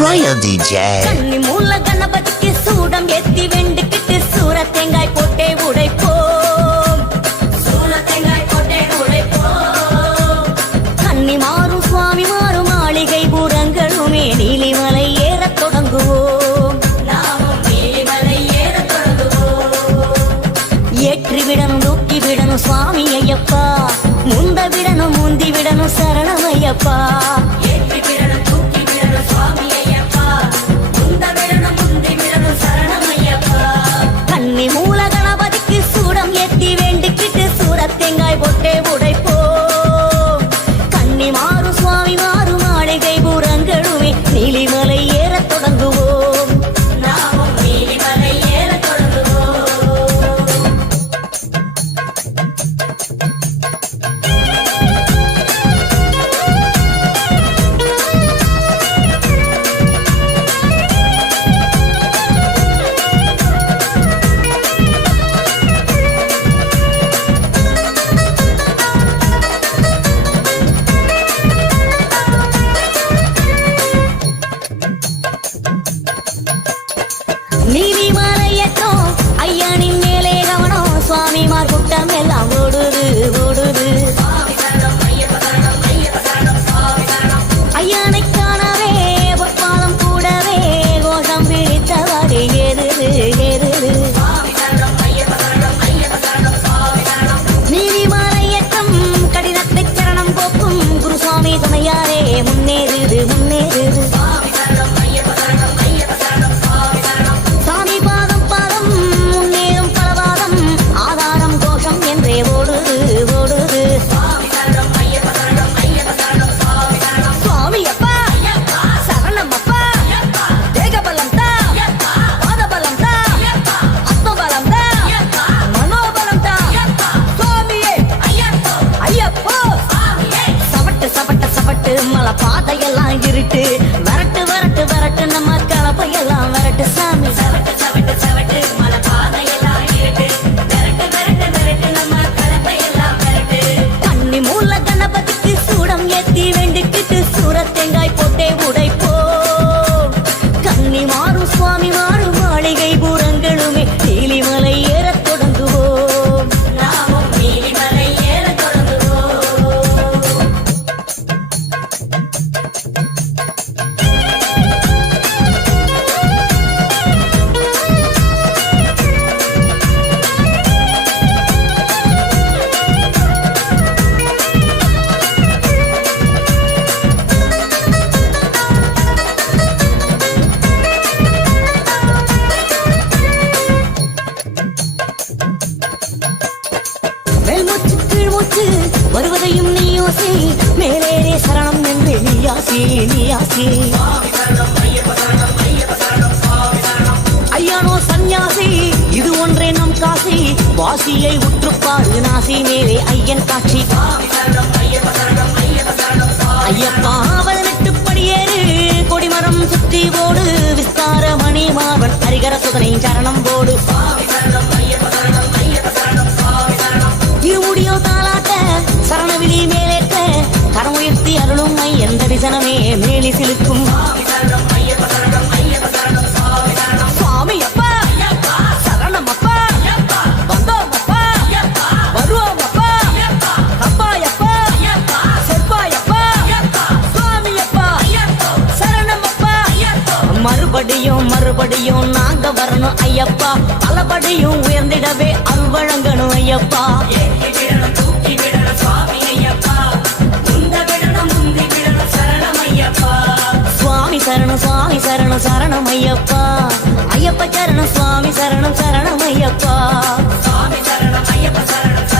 Royal DJ. கன்னி மூல கணபதிக்கு சூடம் ஏத்தி வெண்டுக்கிட்டு சூர தேங்காய் போட்டே உடைப்போம். சூர தேங்காய் போட்டே உடைப்போம். கன்னி மாறும் சுவாமி மாறும் மாளிகை பூரங்களுமே நீலிமலை ஏறத் தொடங்குவோம். நாமும் நீலிமலை ஏறத் தொடங்குவோம். ஏற்றி விடணும் தூக்கி விடணும் சுவாமி ஐயப்பா, முந்த விடணும் முந்தி விடணும் சரணம் ஐயப்பா. தேங்காய் போட்டே உடைப்போம். கன்னி மாறு சுவாமி மாறு மாளிகை பூரங்களுமே நீலிமலை ஏறத் தொடங்குவோம். நாமும் நீலிமலை ஏறத் தொடங்குவோம். நீலிமலையட்டும் ஐயனின் மேலே கவனம், சுவாமிமார் கூட்டம் எல்லாம் ஓடுது ஓடுது. ஐயனை காணவே பொற்பாலம் கூடவே கோஷம் பிடித்தவாறு ஏறுது ஏறுது. நீலிமலையட்டும் கடினத்தை சரணம் போக்கும் குருசுவாமி துணையாரே முன்னேறுது முன்னேறுது. மலை பாதையெல்லாம் இருட்டு வரட்டு வரட்டு வரட்டு நம்ம கலப்பையெல்லாம் வரட்டு சாமி. சவட்டு சவட்டு சவட்டு மலை பாதையெல்லாம் இருட்டு வரட்டு வரட்டு வரட்டு நம்ம கலப்பையெல்லாம் வரட்டு. கன்னி மூல கணபதிக்கு சூடம் ஏத்தி வெண்டுக்கிட்டு சூர தேங்காய் போட்டே உடைப்போம். கன்னி மாறும் சுவாமி மாறும் மாளிகை பூரங்களுமே நீலிமலை ஏறத் தொடங்குவோம். நாமும் நீலிமலை ஏறத் தொடங்குவோம். வருவதையும் நீயோசி மேலேறே சரணம் என்று நீயாசி நீயாசி. ஐயானோ சந்நியாசி இது ஒன்றே நம் காசி, வாசியை உற்றுப்பாரு நாசி மேலே ஐயன் காட்சி. ஐயப்பா 18 படியேறு கொடிமரம் சுற்றி ஓடு, விஸ்தார மணி மாவன் ஹரிகர சுதனை சரணம் போடு. இருமுடியோ தாளாட்ட சரணவிழி மேலேற்ற கரமுயர்த்தி அருளும் ஐயன் தரிசனமே மேலி சிலுக்கும். சுவாமி அப்பா சரணம் அப்பா வந்தோம் அப்பா வருவோம் அப்பா அப்பாயப்பா செப்பாயப்பா சுவாமி அப்பா சரணம் அப்பா. மறுபடியும் மறுபடியும் நாங்க வரணும் ஐயப்பா, பலபடியும் உயர்ந்திடவே அருள் வழங்கணும் ஐயப்பா. சுவாமி சரணம் சுவாமி சரணம் சரணம் ஐயப்பா, ஐயப்ப சரணம் சுவாமி சரணம் சரணம் ஐயப்பா. சுவாமி சரணம் ஐயப்ப சரணம்.